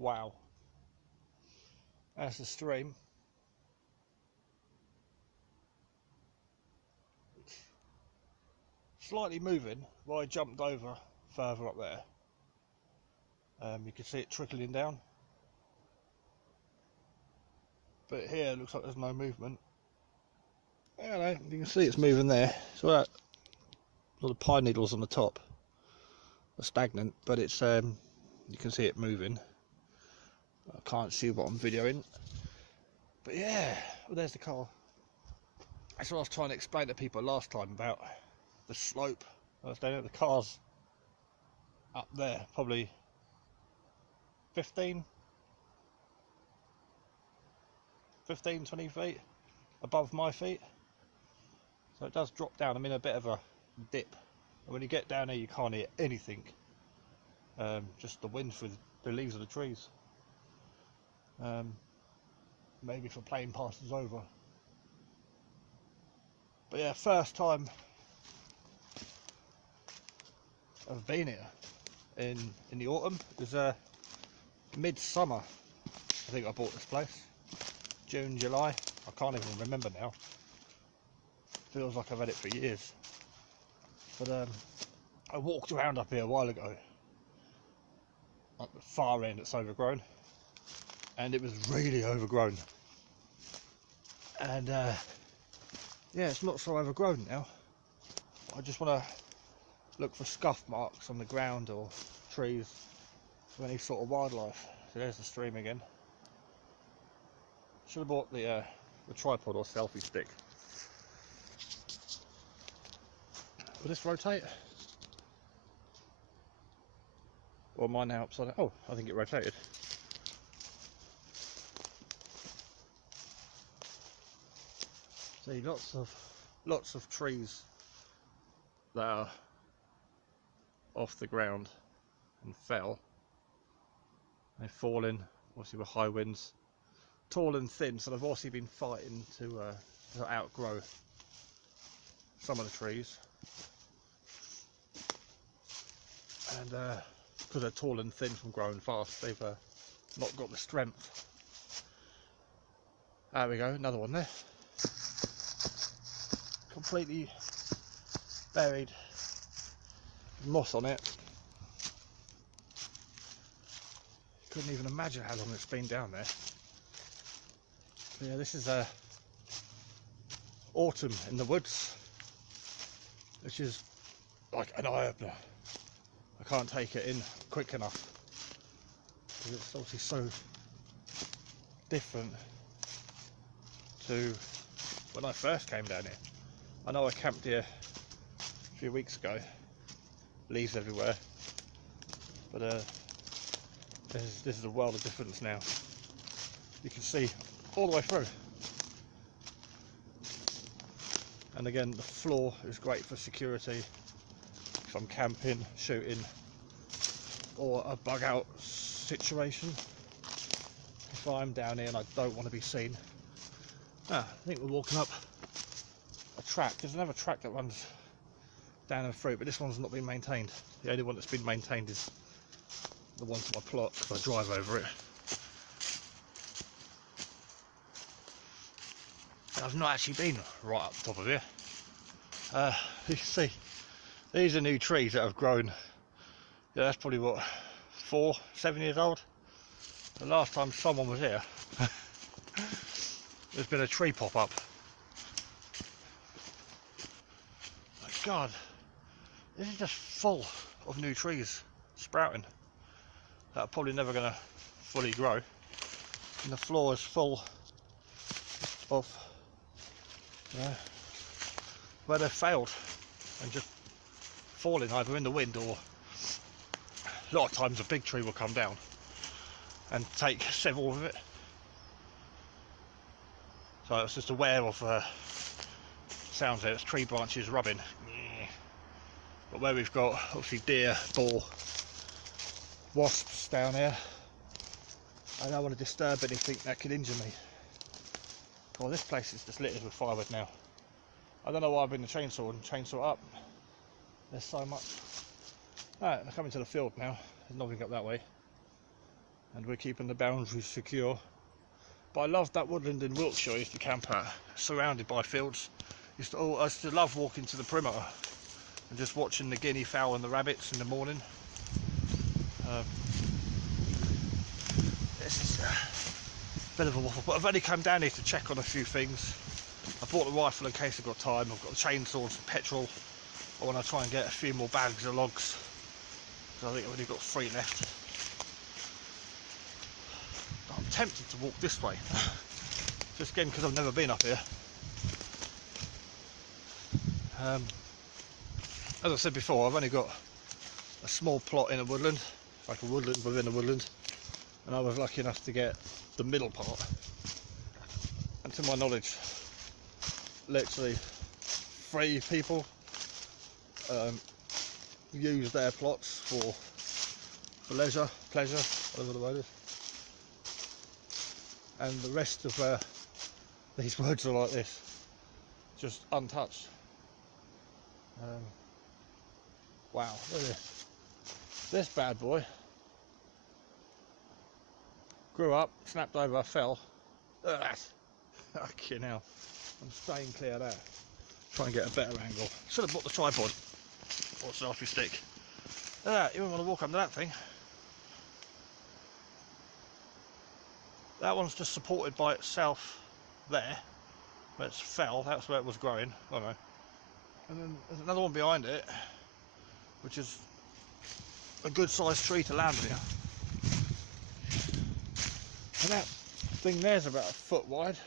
Wow. That's the stream. It's slightly moving. Well, I jumped over further up there. You can see it trickling down. But here it looks like there's no movement. I don't know, you can see it's moving there. So that all the pine needles on the top are stagnant, but it's you can see it moving. I can't see what I'm videoing. But yeah, well, there's the car. That's what I was trying to explain to people last time about the slope. I was down at the car's up there, probably 15, 20 feet above my feet. So it does drop down. I'm in a bit of a dip. And when you get down there, you can't hear anything. Just the wind through the leaves of the trees. Maybe if a plane passes over. But yeah, first time I've been here in the autumn. It was midsummer. I think I bought this place. June, July. I can't even remember now. Feels like I've had it for years. But I walked around up here a while ago. At the far end, it's overgrown. And it was really overgrown. And yeah, it's not so overgrown now. I just want to look for scuff marks on the ground or trees or any sort of wildlife. So there's the stream again. Should have bought the tripod or selfie stick. Will this rotate? Or am I now upside down? Oh, I think it rotated. See, lots of trees that are off the ground and fell. They've fallen, obviously with high winds. Tall and thin, so they've obviously been fighting to outgrow some of the trees. And because they're tall and thin from growing fast, they've not got the strength. There we go, another one there. Completely buried, moss on it. Couldn't even imagine how long it's been down there. But yeah, this is autumn in the woods, which is like an eye-opener. I can't take it in quick enough because it's obviously so different to when I first came down here. I know I camped here a few weeks ago, leaves everywhere, but this is a world of difference now. You can see all the way through, and again the floor is great for security if I'm camping, shooting, or a bug out situation. If I'm down here and I don't want to be seen. I think we're walking up a track. There's another track that runs down and through, but this one's not been maintained. The only one that's been maintained is the one to my plot, because I drive over it. And I've not actually been right up the top of here. You can see these are new trees that have grown. Yeah, that's probably what, 7 years old. The last time someone was here, there's been a tree pop up. My God, this is just full of new trees sprouting that are probably never going to fully grow. And the floor is full of where they've failed and just falling either in the wind, or a lot of times a big tree will come down and take several of it. So I was just aware of sounds there, it's tree branches rubbing. But where we've got obviously deer, boar, wasps down here, I don't want to disturb anything that could injure me. Well, this place is just littered with firewood now. I don't know why I've been the chainsaw and chainsaw up. There's so much. Alright, I'm coming to the field now. There's nothing up that way. and we're keeping the boundaries secure. But I loved that woodland in Wiltshire I used to camp at, surrounded by fields. I used to love walking to the perimeter and just watching the guinea fowl and the rabbits in the morning. This is a bit of a waffle, but I've only come down here to check on a few things. I bought the rifle in case I've got time. I've got the chainsaw and some petrol. I want to try and get a few more bags of logs, because I think I've only got 3 left. I'm tempted to walk this way, just again because I've never been up here. As I said before, I've only got a small plot in a woodland, like a woodland within a woodland, and I was lucky enough to get the middle part. And to my knowledge, literally 3 people use their plots for leisure, pleasure, whatever the word is. And the rest of these woods are like this, just untouched. Wow, look at this. This bad boy grew up, snapped over, fell. Look at that. Fucking hell. I'm staying clear of that. Try and get a better angle. Should have bought the tripod or selfie stick. Look at that, you wouldn't want to walk under that thing. That one's just supported by itself there, where it's fell, that's where it was growing, I don't know. And then there's another one behind it, which is a good sized tree to land here. And that thing there's about 1 foot wide.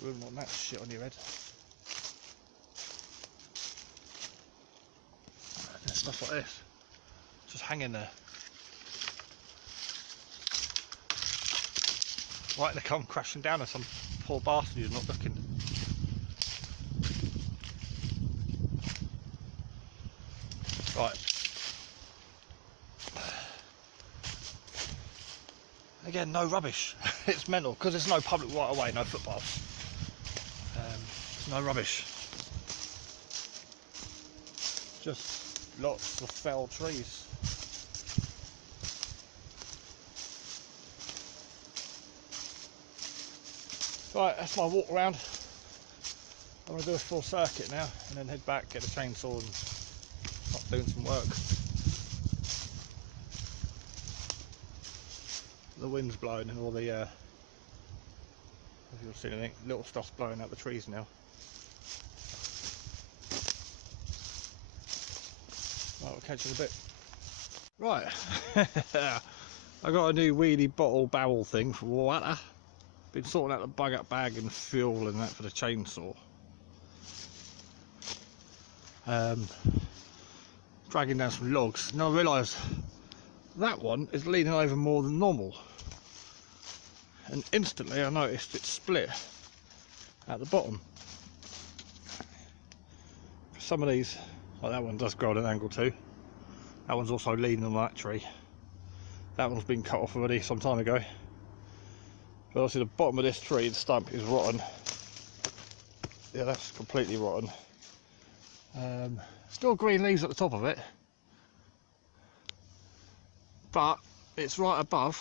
You wouldn't want that shit on your head. And stuff like this, just hanging there. Right, they come crashing down on some poor bastard who's not looking. Right. Again, no rubbish. It's mental because there's no public right of way, no footpaths. No rubbish. Just lots of fell trees. Right, that's my walk around. I'm going to do a full circuit now and then head back, get a chainsaw and start doing some work. The wind's blowing and all the, if you'll see anything, little stuff's blowing out the trees now. Right, we'll catch you in a bit. Right, I got a new wheelie bottle barrel thing for water. Been sorting out the bug up bag and fuel and that for the chainsaw. Dragging down some logs. And I realised that one is leaning over more than normal. And instantly I noticed it split at the bottom. Some of these, like that one does grow at an angle too. That one's also leaning on that tree. That one's been cut off already some time ago. But obviously the bottom of this tree, the stump, is rotten. Yeah, that's completely rotten. Still green leaves at the top of it. But it's right above.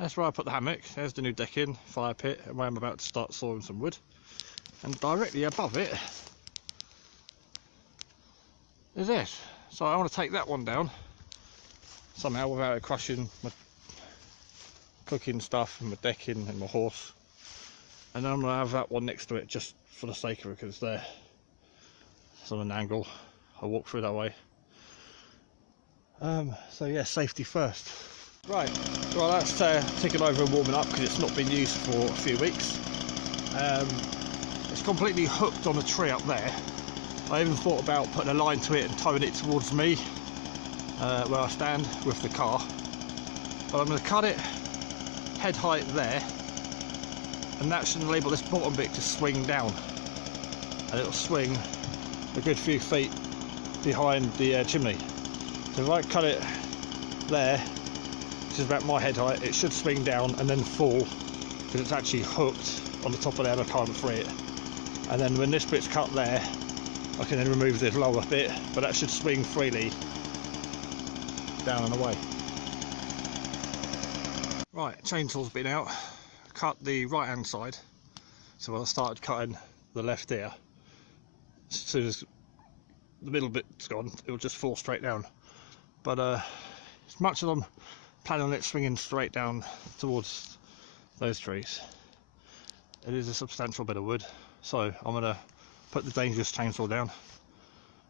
That's where I put the hammock. There's the new decking, fire pit, and where I'm about to start sawing some wood. And directly above it is this. So I want to take that one down somehow without it crushing my cooking stuff and my decking and my horse, and then I'm going to have that one next to it just for the sake of it because it's there. It's on an angle. I'll walk through that way. So yeah, safety first. Right, well that's ticking over and warming up because it's not been used for a few weeks. It's completely hooked on a tree up there. I even thought about putting a line to it and towing it towards me where I stand with the car, but I'm going to cut it head height there, and that should enable this bottom bit to swing down, and it'll swing a good few feet behind the chimney. So if I cut it there, which is about my head height, it should swing down and then fall because it's actually hooked on the top of there and I can't free it. And then when this bit's cut there, I can then remove this lower bit, but that should swing freely down and away. Right, chainsaw's been out, cut the right hand side, so when I started cutting the left there, as soon as the middle bit's gone, it'll just fall straight down. But as much as I'm planning on it swinging straight down towards those trees, it is a substantial bit of wood, so I'm going to put the dangerous chainsaw down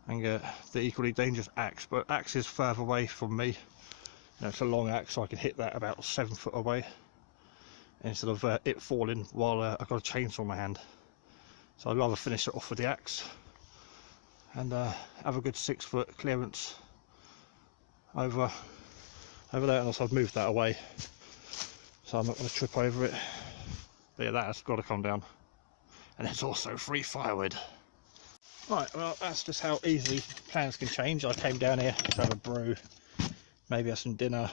and get the equally dangerous axe. But axe is further away from me. You know, it's a long axe, so I can hit that about 7 foot away instead of it falling while I've got a chainsaw in my hand. So I'd rather finish it off with the axe and have a good 6 foot clearance over there. And also I've moved that away, so I'm not going to trip over it. But yeah, that has got to come down. And it's also free firewood. Right, well, that's just how easily plans can change. I came down here to have a brew, maybe have some dinner,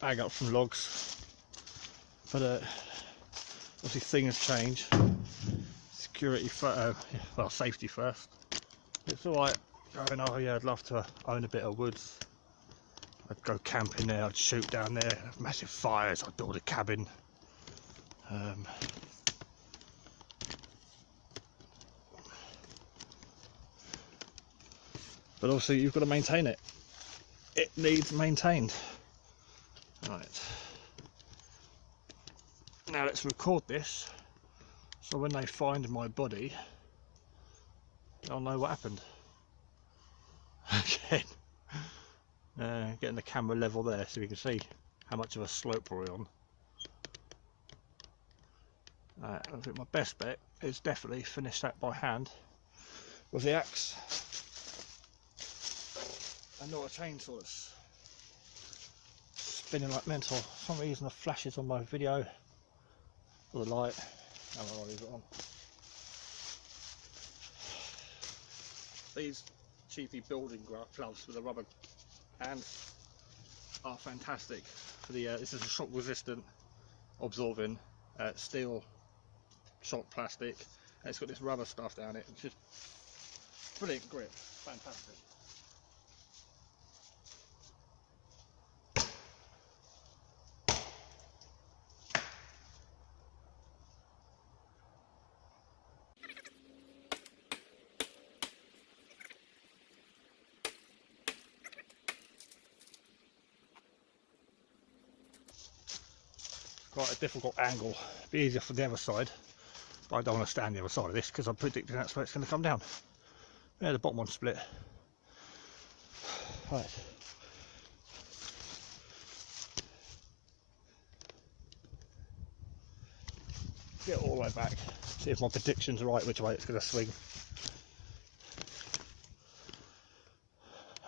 bag up some logs. But obviously things change. Security first, well, safety first. It's alright going, oh yeah, I'd love to own a bit of woods. I'd go camping there, I'd shoot down there, have massive fires, I'd build a cabin. But obviously you've got to maintain it. It needs maintained. Right. Now let's record this, so when they find my body, they'll know what happened. Again, getting the camera level there so we can see how much of a slope we're on. I think my best bet is definitely finish that by hand with the axe and not a chainsaw that's spinning like mental. For some reason the flashes on my video or the light, and I'll leave it on. These cheapy building gloves with a rubber hand are fantastic for the this is a shock resistant absorbing steel shock plastic, and it's got this rubber stuff down it. It's just brilliant grip, fantastic. Quite a difficult angle, be easier for the other side, but I don't want to stand the other side of this because I'm predicting that's where it's going to come down. Yeah, the bottom one split. Right. Get it all the way back, see if my prediction's right which way it's going to swing.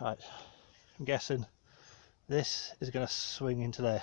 Right, I'm guessing this is going to swing into there.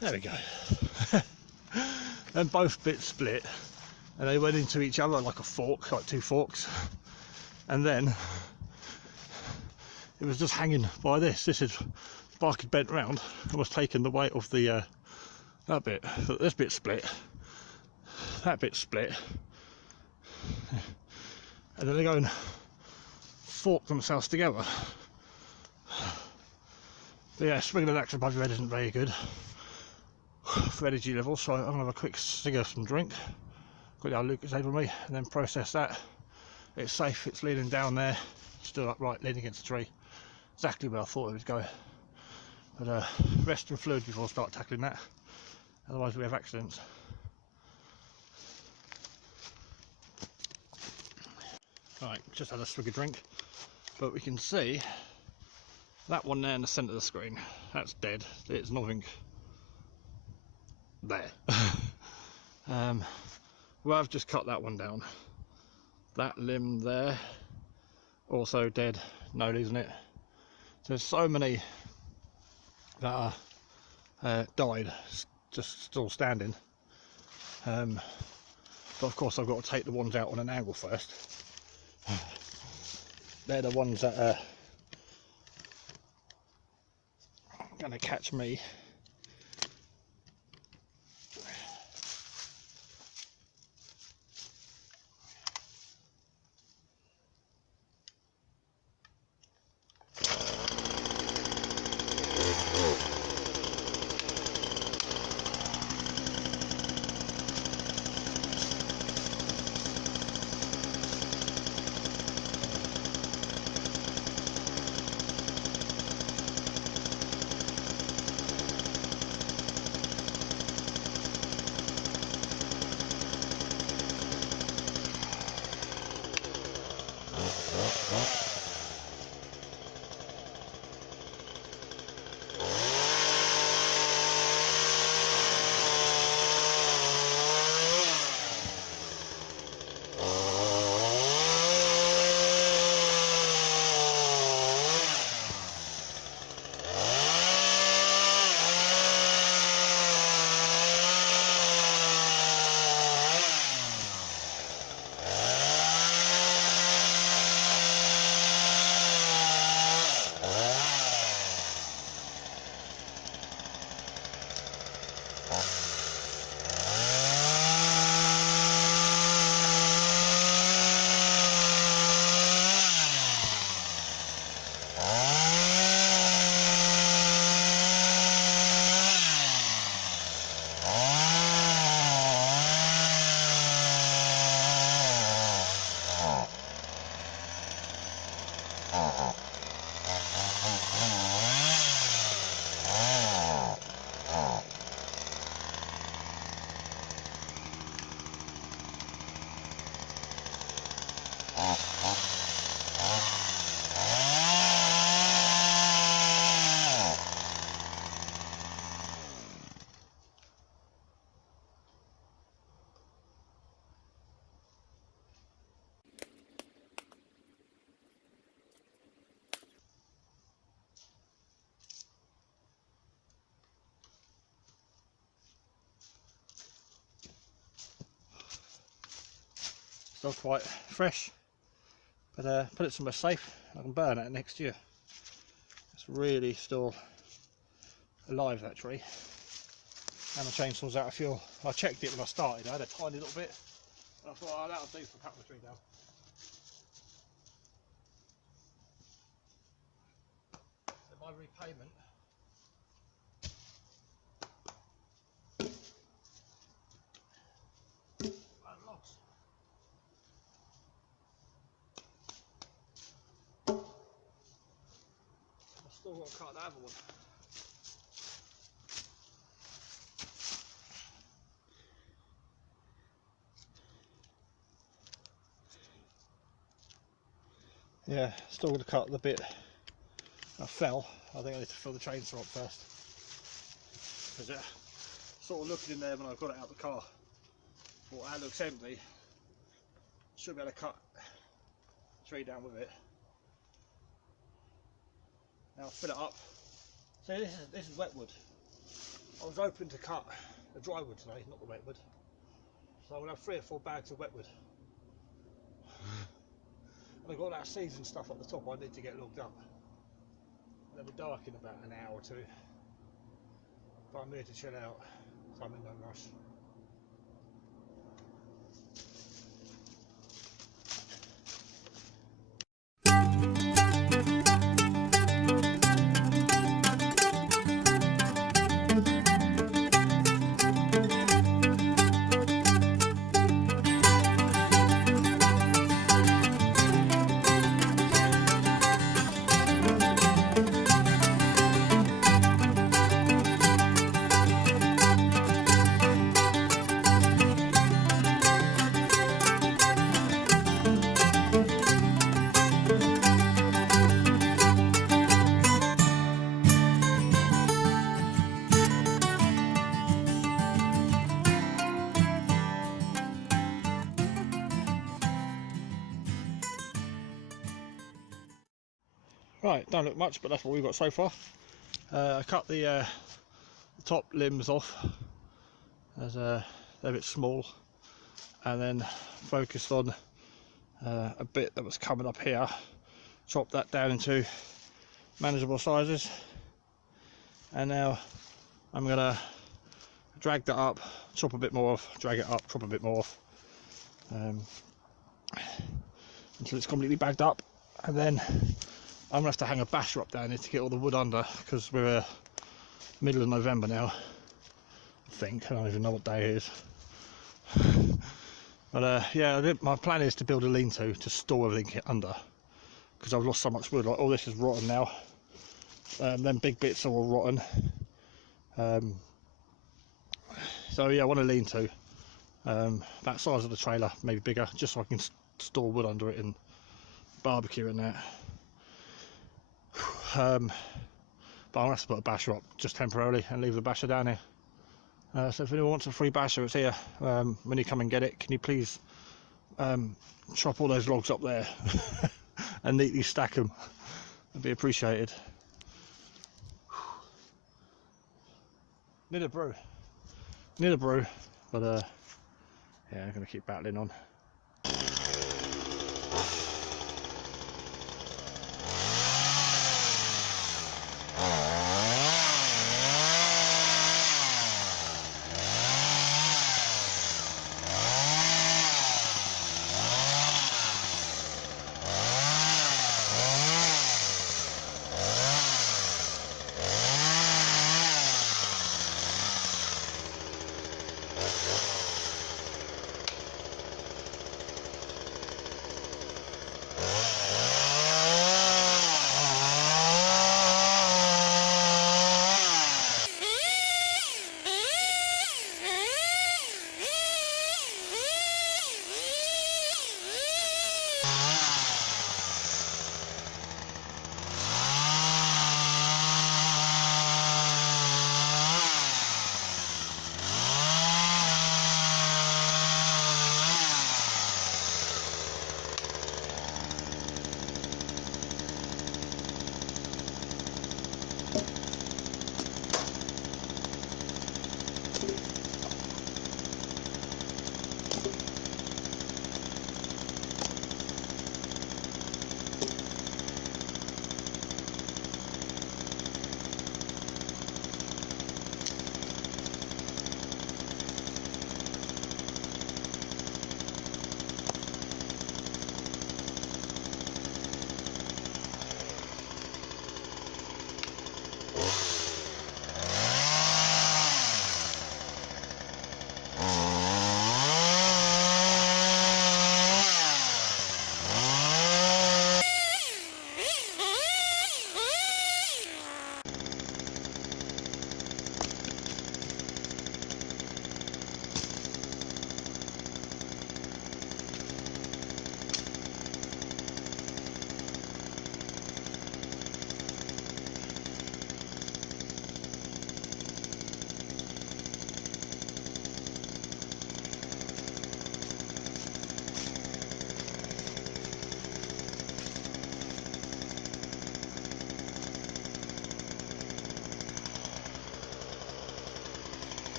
There we go. And both bits split and they went into each other like a fork, like two forks. And then it was just hanging by this. This is the bark had bent round and was taking the weight of the that bit. So this bit split, that bit split, and then they go and fork themselves together. But yeah, swinging an axe above your head isn't very good for energy levels, so I'm gonna have a quick cig of some drink. Got the old Lucozade with me, and then process that. It's safe, it's leaning down there, still upright, leaning against the tree. Exactly where I thought it would go. But rest and fluid before I start tackling that, otherwise we have accidents. Right, just had a swig of drink, but we can see that one there in the centre of the screen, that's dead. It's nothing there. Well, I've just cut that one down. That limb there, also dead, no leaves in it. There's so many that are died, just still standing. But of course I've got to take the ones out on an angle first. They're the ones that are going to catch me. Still quite fresh, but put it somewhere safe. I can burn it next year. It's really still alive, that tree. And the chainsaw's out of fuel. I checked it when I started. I had a tiny little bit, and I thought, oh, that'll do for cutting the tree down. So my repayment. Logs. I've still got to cut the other one. Yeah, still got to cut the bit that fell. I think I need to fill the chainsaw up first. Because sort of looking in there when I got it out of the car, thought that looks empty. Should be able to cut the tree down with it. Now fill it up. So this is wet wood. I was hoping to cut the dry wood today, not the wet wood. So I'm going to have 3 or 4 bags of wet wood. And I've got that seeds and stuff at the top I need to get logged up. They'll be dark in about an hour or two. But I'm here to chill out, so I'm in no rush. Right, don't look much, but that's what we've got so far. I cut the top limbs off as they're a bit small, and then focused on a bit that was coming up here, chopped that down into manageable sizes, and now I'm gonna drag that up, chop a bit more off, drag it up, chop a bit more off, until it's completely bagged up, and then I'm gonna have to hang a basher up down here to get all the wood under, because we're middle of November now, I think. I don't even know what day it is. But yeah, my plan is to build a lean-to to store everything under, because I've lost so much wood. Like, all this is rotten now. Them big bits are all rotten. So yeah, I want a lean-to that size of the trailer, maybe bigger, just so I can store wood under it and barbecue and that. But I'm gonna have to put a basher up just temporarily and leave the basher down here. So if anyone wants a free basher, it's here. When you come and get it, can you please chop all those logs up there and neatly stack them? That'd be appreciated. Need a brew, but yeah, I'm gonna keep battling on.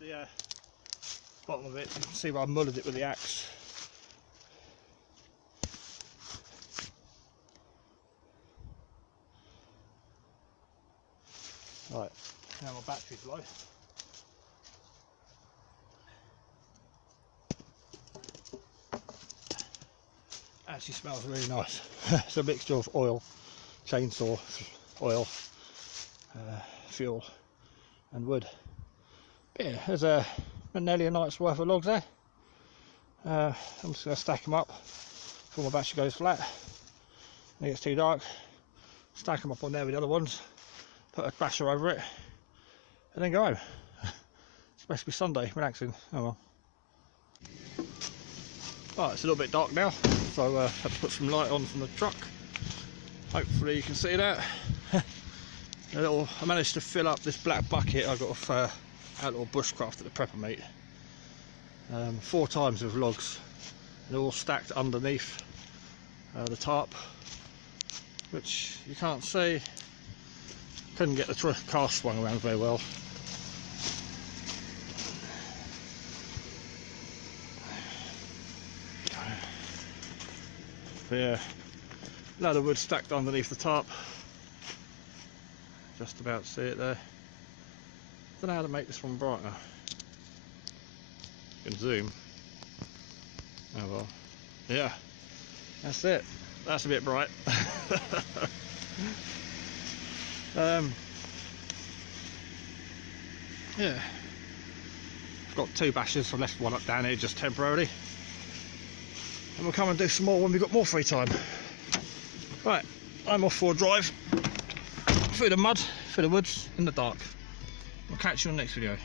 That's the bottom of it. You can see where I mullered it with the axe. Right, now my battery's low. Actually smells really nice. It's a mixture of oil, chainsaw oil, fuel and wood. But yeah, there's nearly a night's worth of logs there. I'm just going to stack them up before my battery goes flat. When it gets too dark, stack them up on there with the other ones, put a basher over it, and then go home. It's supposed to be Sunday, relaxing. Oh well. Right, it's a little bit dark now, so I had to put some light on from the truck. Hopefully you can see that. I managed to fill up this black bucket I got off our little bushcraft at the prepper meet. 4 times with logs. They're all stacked underneath the tarp, which you can't see. Couldn't get the car swung around very well. But yeah, load of wood stacked underneath the tarp. Just about see it there. Don't know how to make this one brighter. You can zoom. Oh well. Yeah, that's it. That's a bit bright. Yeah, I've got 2 bashes. I left one up down here just temporarily, and we'll come and do some more when we've got more free time. Right, I'm off for a drive through the mud, through the woods, in the dark. I'll catch you on the next video.